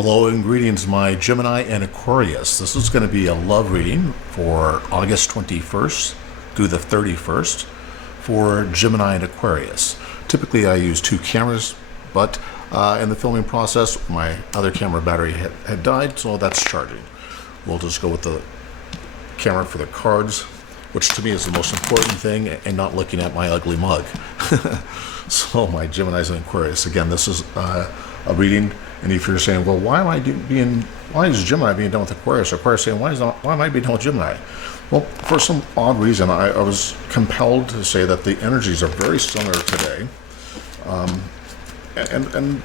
Hello and greetings, my Gemini and Aquarius. This is going to be a love reading for August 21st through the 31st for Gemini and Aquarius. Typically I use two cameras, but in the filming process my other camera battery had died, so that's charging. We'll just go with the camera for the cards, which to me is the most important thing, and not looking at my ugly mug. So my Geminis and Aquarius, again, this is a reading. And if you're saying, well, why is Gemini being done with Aquarius? Aquarius saying, why am I being done with Gemini? Well, for some odd reason, I was compelled to say that the energies are very similar today. And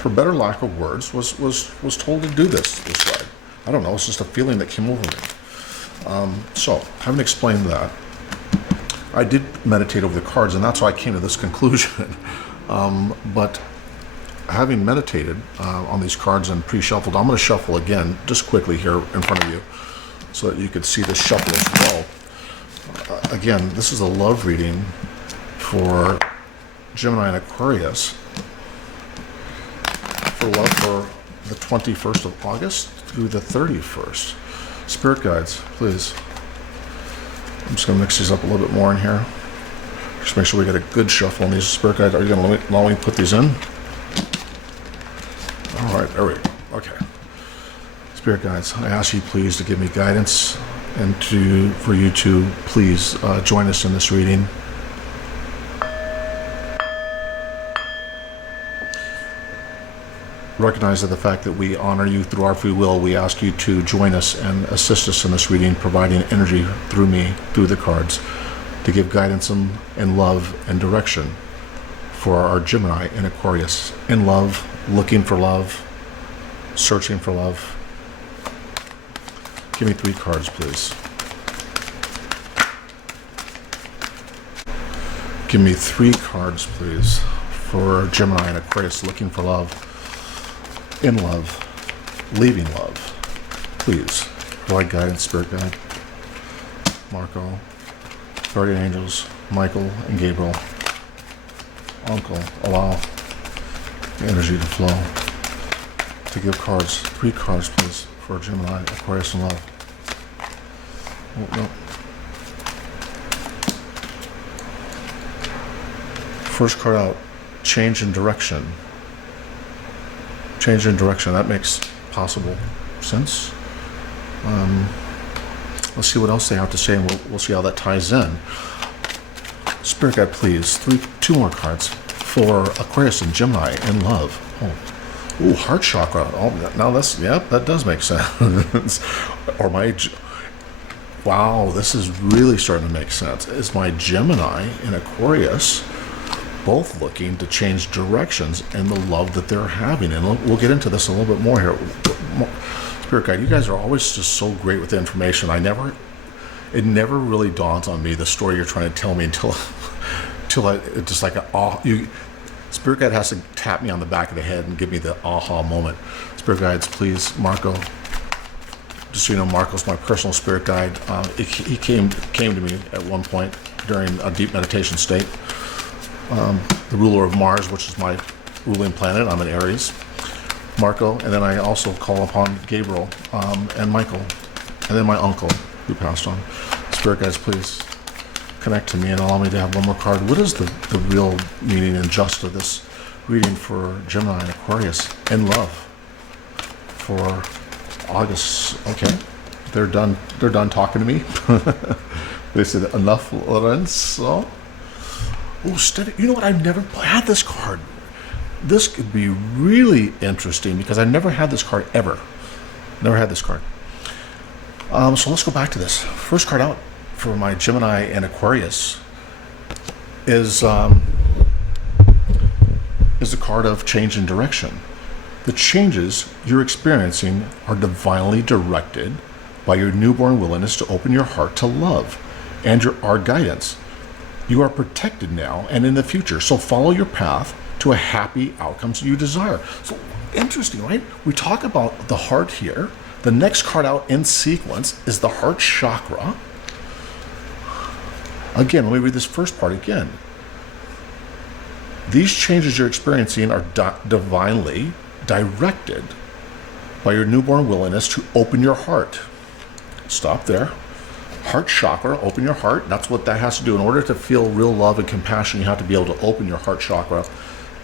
for better lack of words, was told to do this way. I don't know, it's just a feeling that came over me. So, having explained that, I did meditate over the cards, and that's why I came to this conclusion. But having meditated on these cards and pre-shuffled, I'm going to shuffle again just quickly here in front of you so that you could see the shuffle as well. Again, this is a love reading for Gemini and Aquarius for love for the 21st of August through the 31st. Spirit guides, please. I'm just going to mix these up a little bit more in here. Just make sure we get a good shuffle on these. Spirit guides, are you going to allow me to put these in? All right, there we go. Okay. Spirit guides, I ask you please to give me guidance and for you to please join us in this reading. Recognize that the fact that we honor you through our free will, we ask you to join us and assist us in this reading, providing energy through me, through the cards, to give guidance and love and direction for our Gemini and Aquarius. In love, looking for love, searching for love. Give me 3 cards, please. Give me 3 cards, please, for Gemini and Aquarius, looking for love, in love, leaving love. Please provide guidance, Spirit Guide. Marco, Guardian Angels, Michael and Gabriel. Uncle, allow the energy to flow. To give cards, 3 cards, please, for Gemini, Aquarius, and love. Oh, no. First card out, change in direction. Change in direction, that makes possible sense. Let's see what else they have to say, and we'll see how that ties in. Spirit Guide, please, 2 more cards for Aquarius and Gemini in love. Oh, heart chakra. Oh, now that does make sense. Or wow, this is really starting to make sense. Is my Gemini and Aquarius both looking to change directions in the love that they're having? And we'll get into this a little bit more here. Spirit Guide, you guys are always just so great with the information. It never really dawns on me the story you're trying to tell me until it's just like Spirit Guide has to tap me on the back of the head and give me the aha moment. Spirit Guides, please, Marco. Just so you know, Marco's my personal spirit guide. He came to me at one point during a deep meditation state. The ruler of Mars, which is my ruling planet. I'm in Aries. Marco, and then I also call upon Gabriel and Michael, and then my uncle who passed on. Spirit guides, please connect to me and allow me to have one more card. What is the real meaning and just of this reading for Gemini and Aquarius in love for August? Okay, they're done talking to me. They said enough, Lorenzo. Oh, steady. You know what? I've never had this card. This could be really interesting because I never had this card ever. Never had this card. So let's go back to this. First card out for my Gemini and Aquarius is the card of change in direction. The changes you're experiencing are divinely directed by your newborn willingness to open your heart to love and our guidance. You are protected now and in the future, so follow your path to a happy outcomes you desire. So interesting, right? We talk about the heart here. The next card out in sequence is the heart chakra. Again, let me read this first part again. These changes you're experiencing are divinely directed by your newborn willingness to open your heart. Stop there. Heart chakra, open your heart. That's what that has to do. In order to feel real love and compassion, you have to be able to open your heart chakra.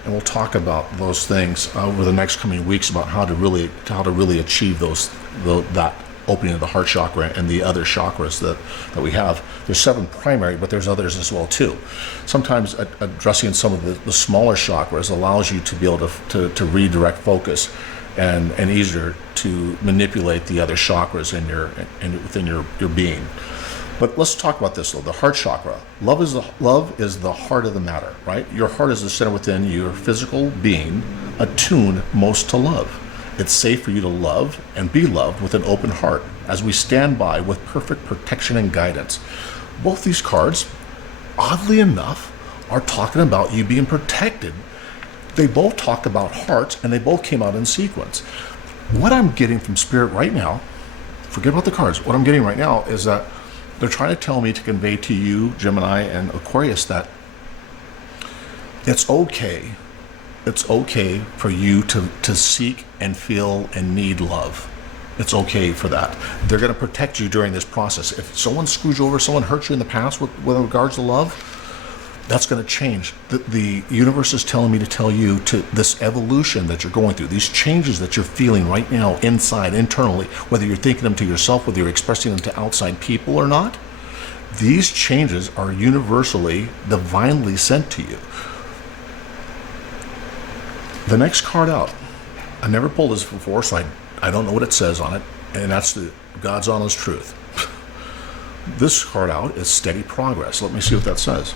And we'll talk about those things over the next coming weeks about how to really achieve that opening of the heart chakra and the other chakras that we have. There's 7 primary, but there's others as well too. Sometimes addressing some of the smaller chakras allows you to be able to redirect focus and easier to manipulate the other chakras within your being. But let's talk about this though, the heart chakra. Love is the heart of the matter, right? Your heart is the center within your physical being, attuned most to love. It's safe for you to love and be loved with an open heart as we stand by with perfect protection and guidance. Both these cards, oddly enough, are talking about you being protected. They both talk about hearts and they both came out in sequence. What I'm getting from Spirit right now, forget about the cards, what I'm getting right now is that they're trying to tell me to convey to you, Gemini and Aquarius, that it's okay for you to seek and feel and need love. It's okay for that. They're going to protect you during this process. If someone screws you over, someone hurt you in the past with regards to love, that's going to change. The universe is telling me to tell you to this evolution that you're going through, these changes that you're feeling right now inside, internally, whether you're thinking them to yourself, whether you're expressing them to outside people or not, these changes are universally, divinely sent to you. The next card out, I never pulled this before, so I don't know what it says on it, and that's the God's honest truth. This card out is steady progress. Let me see what that says.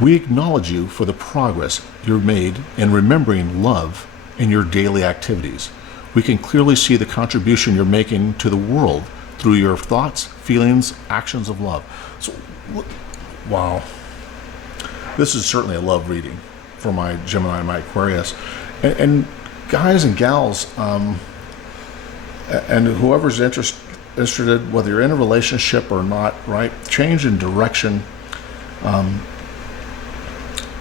We acknowledge you for the progress you've made in remembering love in your daily activities. We can clearly see the contribution you're making to the world through your thoughts, feelings, actions of love. So, wow. This is certainly a love reading for my Gemini and my Aquarius. And guys and gals, and whoever's interested, whether you're in a relationship or not, right? Change in direction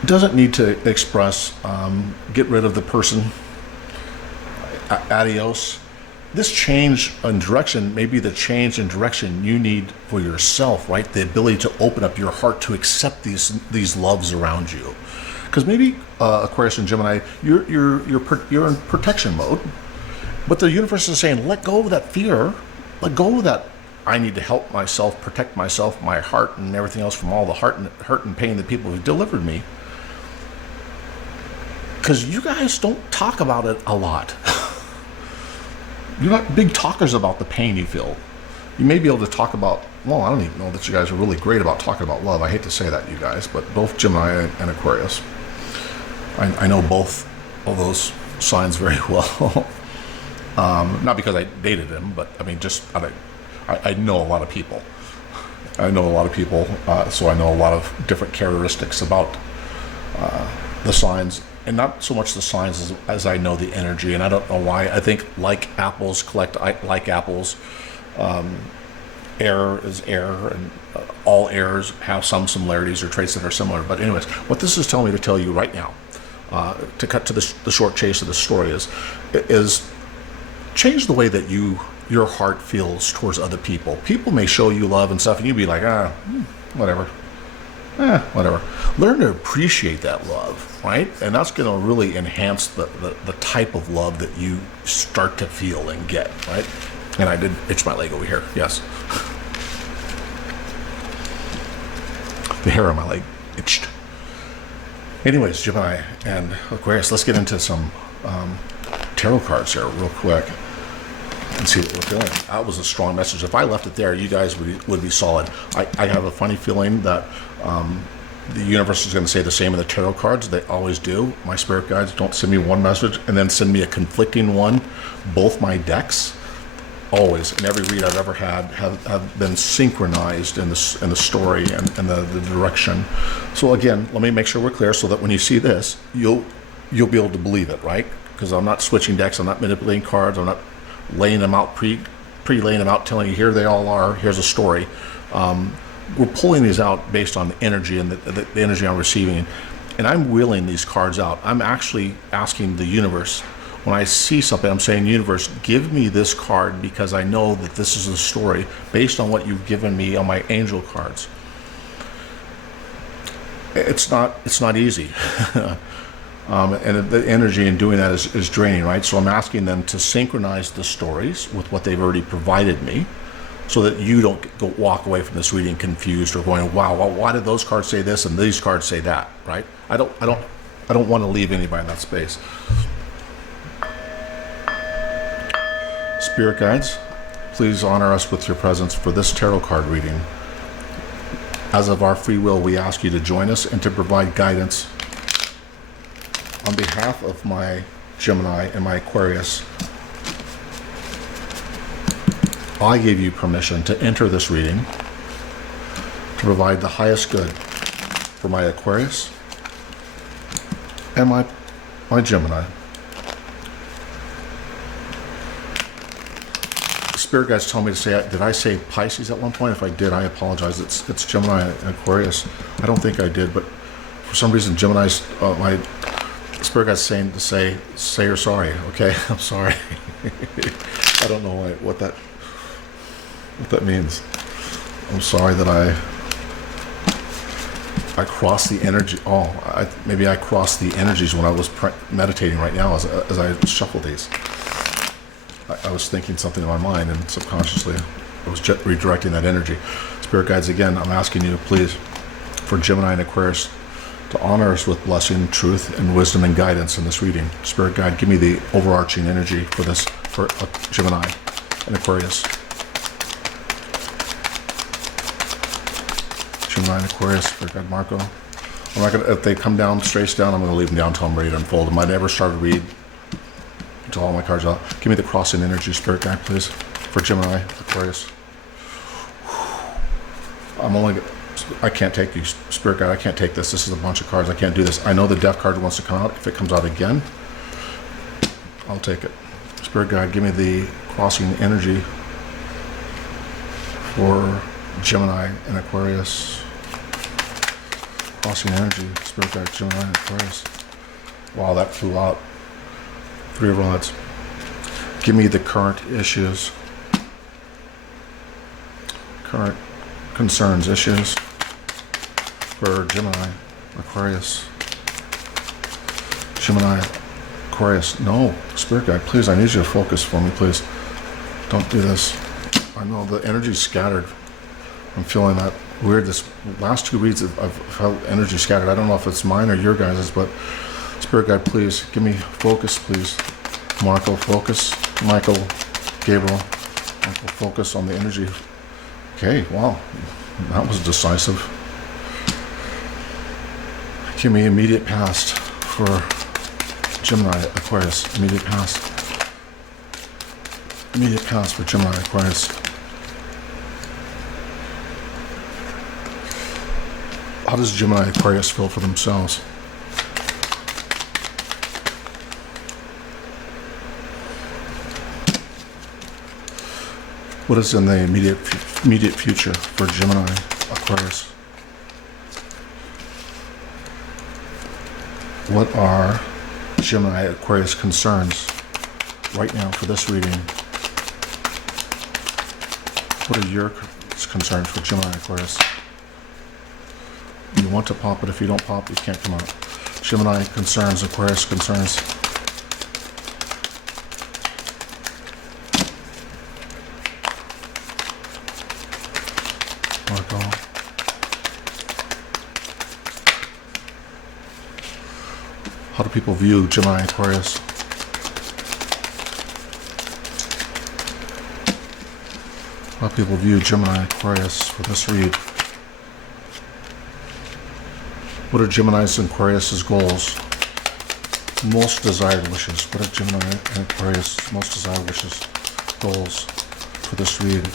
doesn't need to express get rid of the person, adios. This change in direction may be the change in direction you need for yourself, right? The ability to open up your heart to accept these loves around you. Because maybe Aquarius and Gemini, you're in protection mode, but the universe is saying, let go of that fear, let go of that. I need to help myself, protect myself, my heart, and everything else from all the hurt and pain that people have delivered me. Because you guys don't talk about it a lot. You're not big talkers about the pain you feel. You may be able to talk about, well, I don't even know that you guys are really great about talking about love. I hate to say that, you guys, but both Gemini and Aquarius. I know both of those signs very well. Not because I dated them, but I mean, just I know a lot of people. I know a lot of people, so I know a lot of different characteristics about the signs. And not so much the signs as I know the energy, and I don't know why. I think like apples collect like apples. Air is air, and all airs have some similarities or traits that are similar. But anyways, what this is telling me to tell you right now, to cut to the short chase of the story, is change the way that your heart feels towards other people. People may show you love and stuff, and you'd be like, whatever. Whatever. Learn to appreciate that love, right? And that's going to really enhance the type of love that you start to feel and get, right? And I did itch my leg over here, yes. The hair on my leg itched. Anyways, Gemini and Aquarius, let's get into some tarot cards here real quick and see what we're feeling. That was a strong message. If I left it there, you guys would be solid. I have a funny feeling that the universe is going to say the same in the tarot cards. They always do. My spirit guides don't send me one message and then send me a conflicting one. Both my decks, always, in every read I've ever had, have been synchronized in the story and the direction. So again, let me make sure we're clear so that when you see this, you'll be able to believe it, right? Because I'm not switching decks, I'm not manipulating cards, I'm not laying them out, pre-laying them out, telling you here they all are, here's a story. We're pulling these out based on the energy and the energy I'm receiving, and I'm wheeling these cards out. I'm actually asking the universe When I see something, I'm saying, universe, give me this card because I know that this is the story based on what you've given me on my angel cards. It's not easy. And the energy in doing that is draining, right? So I'm asking them to synchronize the stories with what they've already provided me, so that you don't walk away from this reading confused or going, wow, well, why did those cards say this and these cards say that, right? I don't want to leave anybody in that space. Spirit guides, please honor us with your presence for this tarot card reading. As of our free will, we ask you to join us and to provide guidance on behalf of my Gemini and my Aquarius. I give you permission to enter this reading to provide the highest good for my Aquarius and my Gemini. Spirit guides told me to say, did I say Pisces at one point? If I did, I apologize. It's Gemini and Aquarius. I don't think I did, but for some reason, Gemini's, my Spirit guides saying to say you're sorry, okay? I'm sorry. I don't know what that means. I'm sorry that I crossed the energy. Maybe I crossed the energies when I was meditating right now as I shuffled these. I was thinking something in my mind, and subconsciously I was redirecting that energy. Spirit guides, again, I'm asking you, please, for Gemini and Aquarius, to honor us with blessing, truth, and wisdom and guidance in this reading. Spirit guide, give me the overarching energy for this, for Gemini and Aquarius. Gemini and Aquarius, Spirit guide, Marco. I'm not gonna, if they come down, straight down, I'm going to leave them down until I'm ready to unfold them. I never start to read until all my cards are out. Give me the crossing energy, Spirit guide, please, for Gemini, Aquarius. I can't take you, Spirit guide. I can't take this. This is a bunch of cards. I can't do this. I know the Death card wants to come out. If it comes out again, I'll take it. Spirit guide, give me the crossing energy for Gemini and Aquarius. Crossing energy, Spirit guide, Gemini and Aquarius. Wow, that flew out. 3 of Rods. Give me the current issues, current concerns, issues for Gemini, Aquarius. Gemini, Aquarius. No, Spirit guide, please, I need you to focus for me, please. Don't do this. I know the energy's scattered. I'm feeling that weird. This last 2 reads, I've felt energy scattered. I don't know if it's mine or your guys's, but Spirit guide, please, give me focus, please. Marco, focus. Michael, Gabriel, Michael, focus on the energy. Okay, wow, that was decisive. Give me immediate past for Gemini, Aquarius. Immediate past. Immediate past for Gemini, Aquarius. How does Gemini, Aquarius feel for themselves? What is in the immediate future for Gemini, Aquarius? What are Gemini, Aquarius concerns right now for this reading? What are your concerns for Gemini, Aquarius? You want to pop it. If you don't pop, you can't come out. Gemini concerns, Aquarius concerns. Marco. How do people view Gemini, Aquarius? How do people view Gemini, Aquarius for this read? What are Gemini's and Aquarius' goals? Most desired wishes. What are Gemini and Aquarius' most desired wishes, goals for this read?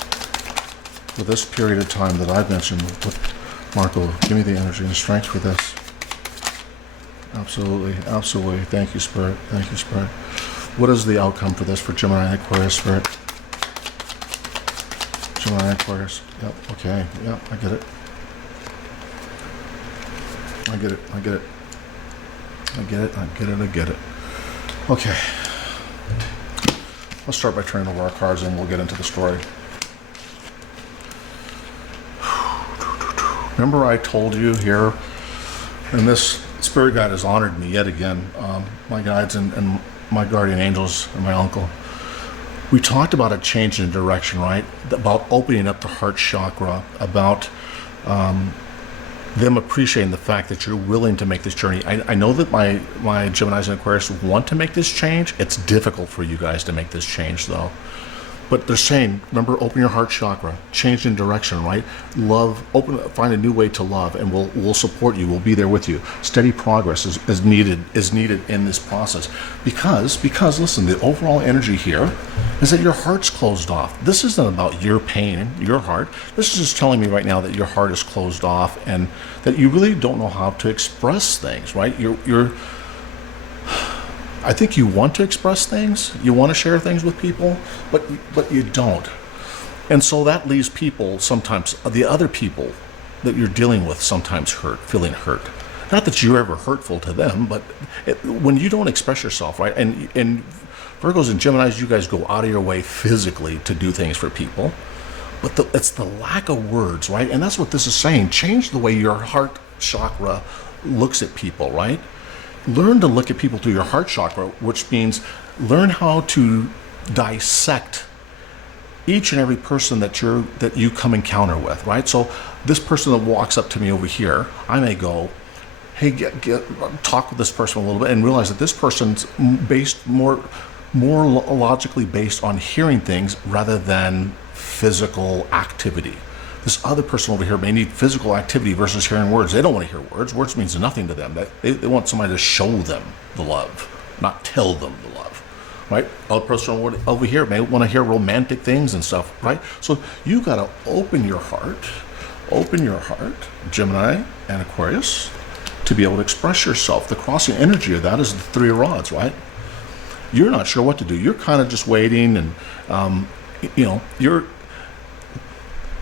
For this period of time that I've mentioned with Marco, give me the energy and strength for this. Absolutely, absolutely. Thank you, Spirit. Thank you, Spirit. What is the outcome for this for Gemini and Aquarius, Spirit? Gemini and Aquarius. Yep, okay. Yep, I get it. I get it. I get it. I get it. I get it. I get it. Okay. let's start by turning over our cards and we'll get into the story. Remember I told you here, and this spirit guide has honored me yet again, my guides and my guardian angels and my uncle. We talked about a change in direction, right? About opening up the heart chakra, about them appreciating the fact that you're willing to make this journey. I know that my Geminis and Aquarius want to make this change. It's difficult for you guys to make this change, though. But they're saying, remember, open your heart chakra, change in direction, right? Love, find a new way to love, and we'll support you. We'll be there with you. Steady progress is needed in this process, because listen, the overall energy here is that your heart's closed off. This isn't about your pain, your heart. This is just telling me right now that your heart is closed off and that you really don't know how to express things, right? I think you want to express things, you want to share things with people, but you don't. And so that leaves people sometimes, the other people that you're dealing with sometimes feeling hurt. Not that you're ever hurtful to them, but when you don't express yourself, right? And Virgos and Geminis, you guys go out of your way physically to do things for people, but it's the lack of words, right? And that's what this is saying. Change the way your heart chakra looks at people, right? Learn to look at people through your heart chakra, which means learn how to dissect each and every person that you come encounter with, right? So this person that walks up to me over here, I may go, hey, talk with this person a little bit and realize that this person's based more logically based on hearing things rather than physical activity. This other person over here may need physical activity versus hearing words. They don't want to hear words. Words means nothing to them. They want somebody to show them the love, not tell them the love, right? Other person over here may want to hear romantic things and stuff, right? So you got to open your heart, Gemini and Aquarius, to be able to express yourself. The crossing energy of that is the Three of Rods, right? You're not sure what to do. You're kind of just waiting, and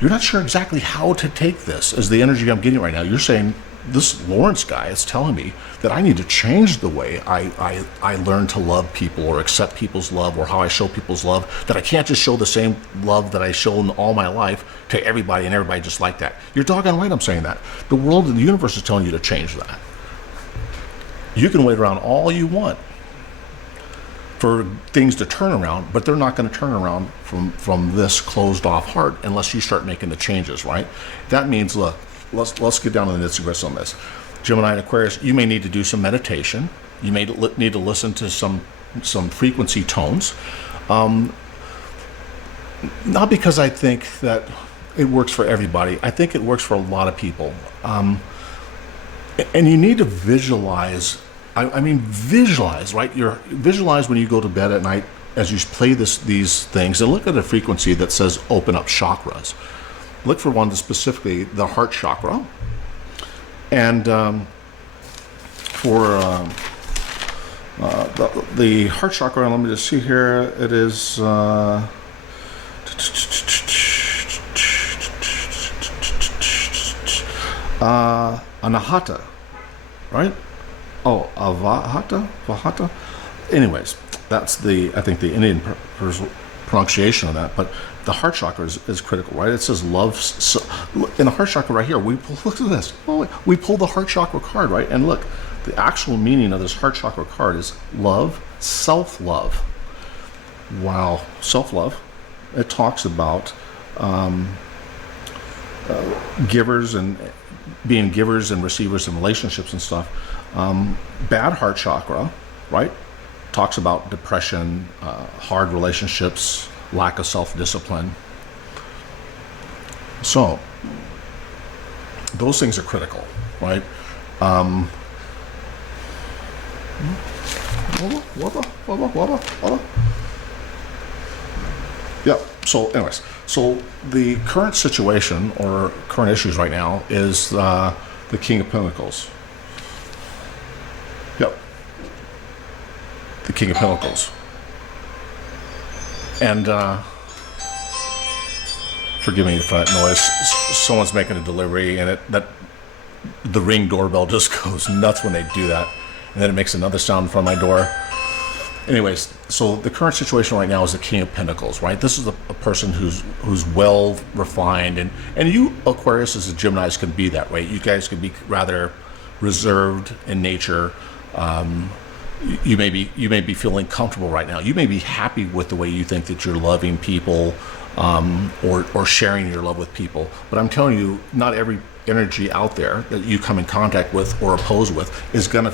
you're not sure exactly how to take this as the energy I'm getting right now. You're saying, this Lawrence guy is telling me that I need to change the way I learn to love people or accept people's love or how I show people's love, that I can't just show the same love that I've shown all my life to everybody and everybody just like that. You're doggone right I'm saying that. The world and the universe is telling you to change that. You can wait around all you want for things to turn around, but they're not going to turn around from this closed off heart unless you start making the changes, right? That means, look, let's get down to the nitty-gritty on this. Gemini and Aquarius, you may need to do some meditation. You may need to listen to some frequency tones. Not because I think that it works for everybody. I think it works for a lot of people. And you need to visualize. I mean, visualize, right? Visualize when you go to bed at night as you play these things, and look at a frequency that says open up chakras. Look for one that's specifically the heart chakra. And for the heart chakra, let me just see here, it is Anahata, right? Oh, Vahata. Anyways, that's I think the Indian pronunciation of that. But the heart chakra is critical, right? It says love. In the heart chakra right here, look at this. Oh, we pull the heart chakra card, right? And look, the actual meaning of this heart chakra card is love, self-love. Wow, self-love. It talks about givers and being givers and receivers in relationships and stuff. Bad heart chakra, right? Talks about depression, hard relationships, lack of self-discipline. So, those things are critical, right? Yeah, so anyways, so the current situation or current issues right now is the King of Pentacles. Yep. The King of Pentacles. And forgive me for that noise. Someone's making a delivery, and the Ring doorbell just goes nuts when they do that, and then it makes another sound in front of my door. Anyways, so the current situation right now is the King of Pentacles, right? This is a person who's well refined, and you Aquarius as a Geminis can be that way. You guys can be rather reserved in nature. You may be feeling comfortable right now. You may be happy with the way you think that you're loving people, or sharing your love with people. But I'm telling you, not every energy out there that you come in contact with or oppose with is going to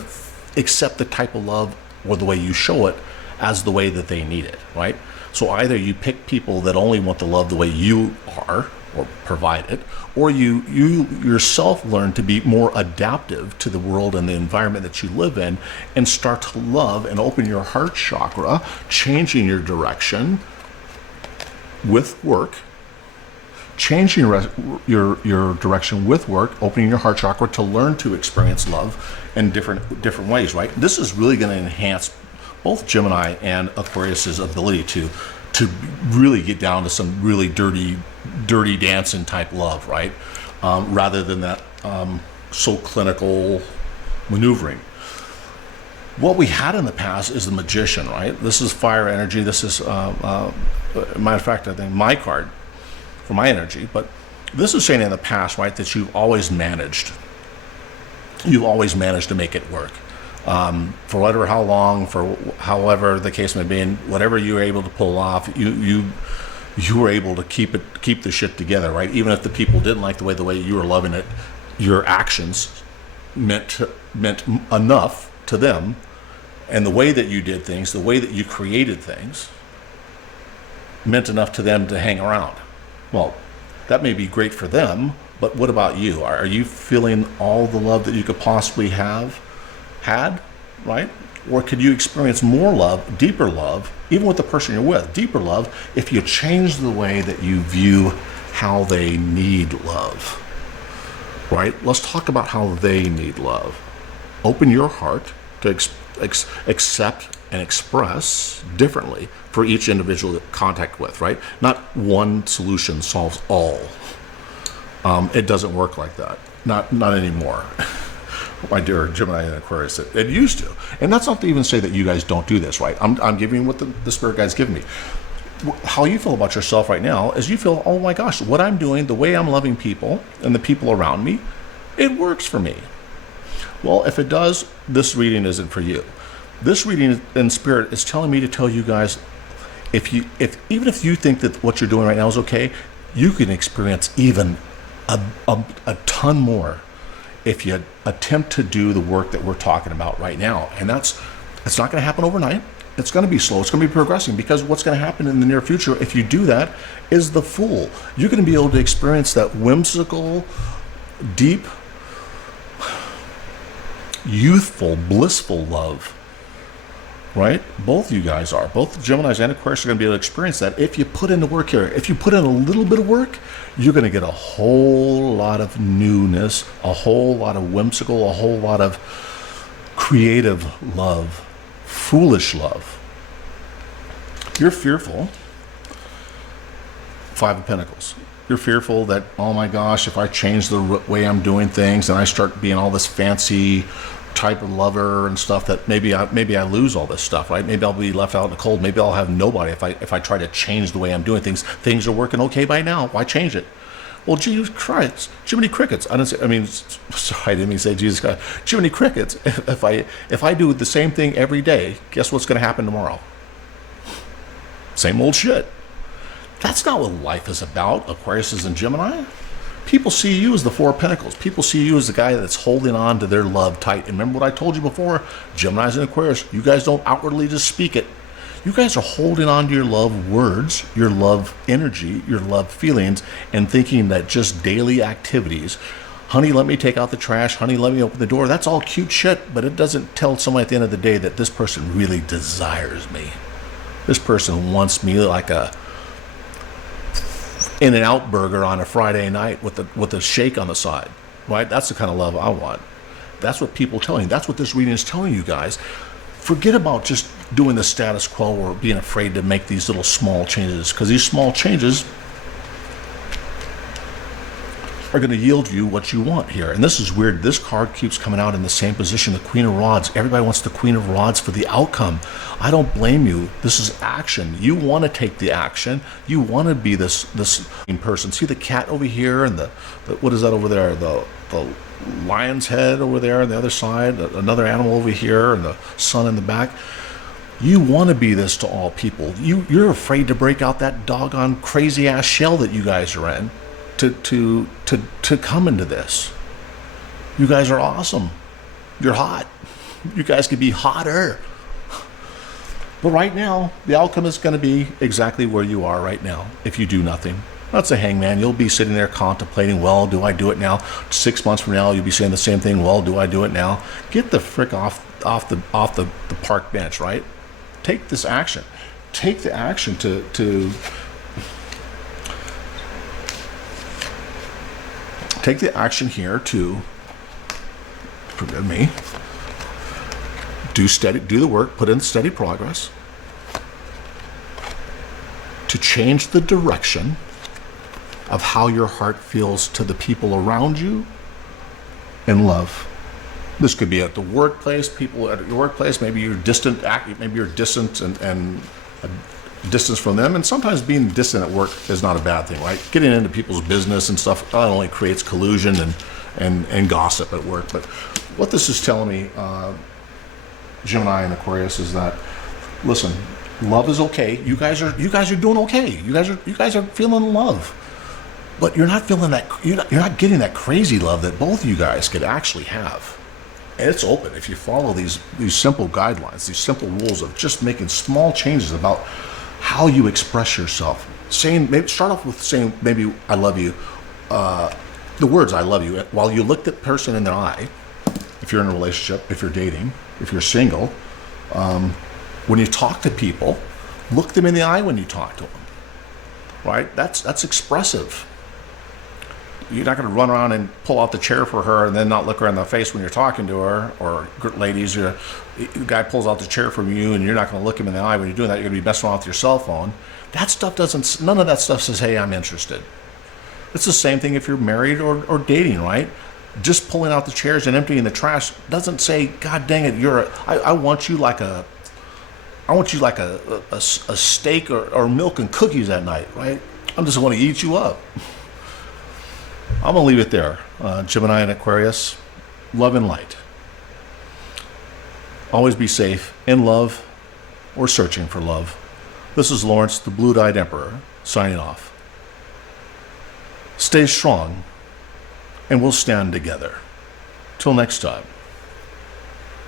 accept the type of love or the way you show it as the way that they need it, right? So either you pick people that only want the love the way you are or provide it, or you yourself learn to be more adaptive to the world and the environment that you live in, and start to love and open your heart chakra, changing your direction with work, changing your direction with work, opening your heart chakra to learn to experience love in different ways, right? This is really going to enhance both Gemini and Aquarius's ability to really get down to some really dirty dancing type love, right? Rather than that so clinical maneuvering. What we had in the past is the Magician, right? This is fire energy. This is, matter of fact, I think my card for my energy. But this is saying in the past, right, that you've always managed. You've always managed to make it work. For whatever, how long, for however the case may be, and whatever you were able to pull off, you were able to keep the shit together, right? Even if the people didn't like the way you were loving it, your actions meant enough to them, and the way that you did things, the way that you created things, meant enough to them to hang around. Well, that may be great for them, but what about you? Are you feeling all the love that you could possibly have had, right? Or could you experience more love, deeper love, even with the person you're with, deeper love, if you change the way that you view how they need love, right? Let's talk about how they need love. Open your heart to accept and express differently for each individual that contact with, right? Not one solution solves all. It doesn't work like that. Not anymore. My dear Gemini and Aquarius, it used to. And that's not to even say that you guys don't do this, right? I'm giving you what the Spirit Guide's giving me. How you feel about yourself right now is you feel, oh my gosh, what I'm doing, the way I'm loving people and the people around me, it works for me. Well, if it does, this reading isn't for you. This reading in Spirit is telling me to tell you guys, even if you think that what you're doing right now is okay, you can experience even a ton more if you attempt to do the work that we're talking about right now. And it's not going to happen overnight. It's going to be slow. It's going to be progressing, because what's going to happen in the near future, if you do that, is the Fool. You're going to be able to experience that whimsical, deep, youthful, blissful love, right? Both you guys are. Both Geminis and Aquarius are going to be able to experience that if you put in the work here. If you put in a little bit of work, you're going to get a whole lot of newness, a whole lot of whimsical, a whole lot of creative love, foolish love. You're fearful. Five of Pentacles. You're fearful that, oh my gosh, if I change the way I'm doing things and I start being all this fancy type of lover and stuff, that maybe I lose all this stuff, right? Maybe I'll be left out in the cold. Maybe I'll have nobody if I try to change the way I'm doing things. Things are working okay by now. Why change it? Well, Jesus Christ, Jiminy Crickets. I didn't mean to say Jesus Christ. Jiminy Crickets. If I do the same thing every day, guess what's going to happen tomorrow? Same old shit. That's not what life is about, Aquarius and Gemini. People see you as the Four of Pentacles. People see you as the guy that's holding on to their love tight. And remember what I told you before? Geminis and Aquarius, you guys don't outwardly just speak it. You guys are holding on to your love words, your love energy, your love feelings, and thinking that just daily activities, honey, let me take out the trash, honey, let me open the door, that's all cute shit, but it doesn't tell someone at the end of the day that this person really desires me. This person wants me like a In-N-Out burger on a Friday night with a shake on the side, right? That's the kind of love I want. That's what people are telling you. That's what this reading is telling you guys. Forget about just doing the status quo or being afraid to make these little small changes, because these small changes are going to yield you what you want here. And this is weird. This card keeps coming out in the same position, the Queen of Rods. Everybody wants the Queen of Rods for the outcome. I don't blame you. This is action. You want to take the action. You want to be this person. See the cat over here and the what is that over there? The lion's head over there on the other side, another animal over here, and the sun in the back. You want to be this to all people. You're afraid to break out that doggone crazy ass shell that you guys are in to come into this. You guys are awesome. You're hot. You guys could be hotter. But right now, the outcome is going to be exactly where you are right now if you do nothing. That's a hangman. You'll be sitting there contemplating, well, do I do it now? 6 months from now, you'll be saying the same thing, well, do I do it now? Get the frick off the park bench, right? Take this action. Take the action to take the action here to, forgive me, do the work, put in steady progress to change the direction of how your heart feels to the people around you in love. This could be at the workplace, people at your workplace, maybe you're distant and a distance from them. And sometimes being distant at work is not a bad thing, right? Getting into people's business and stuff not only creates collusion and gossip at work, but what this is telling me, Gemini and Aquarius, is that, listen, love is okay. You guys are doing okay. You guys are feeling love. But you're not feeling that, you're not getting that crazy love that both of you guys could actually have. And it's open if you follow these simple guidelines, these simple rules of just making small changes about how you express yourself. Maybe start off with saying maybe I love you, the words I love you, while you look that person in their eye. If you're in a relationship, if you're dating, if you're single, when you talk to people, look them in the eye when you talk to them. Right? That's expressive. You're not going to run around and pull out the chair for her and then not look her in the face when you're talking to her. Or ladies, the guy pulls out the chair from you and you're not going to look him in the eye when you're doing that. You're going to be messing around with your cell phone. That stuff none of that stuff says, hey, I'm interested. It's the same thing if you're married or dating, right? Just pulling out the chairs and emptying the trash doesn't say, God dang it, I want you like a steak or milk and cookies that night, right? I just want to eat you up. I'm going to leave it there. Gemini and Aquarius, love and light. Always be safe, in love, or searching for love. This is Lawrence, the Blue-Dyed Emperor, signing off. Stay strong, and we'll stand together. Till next time.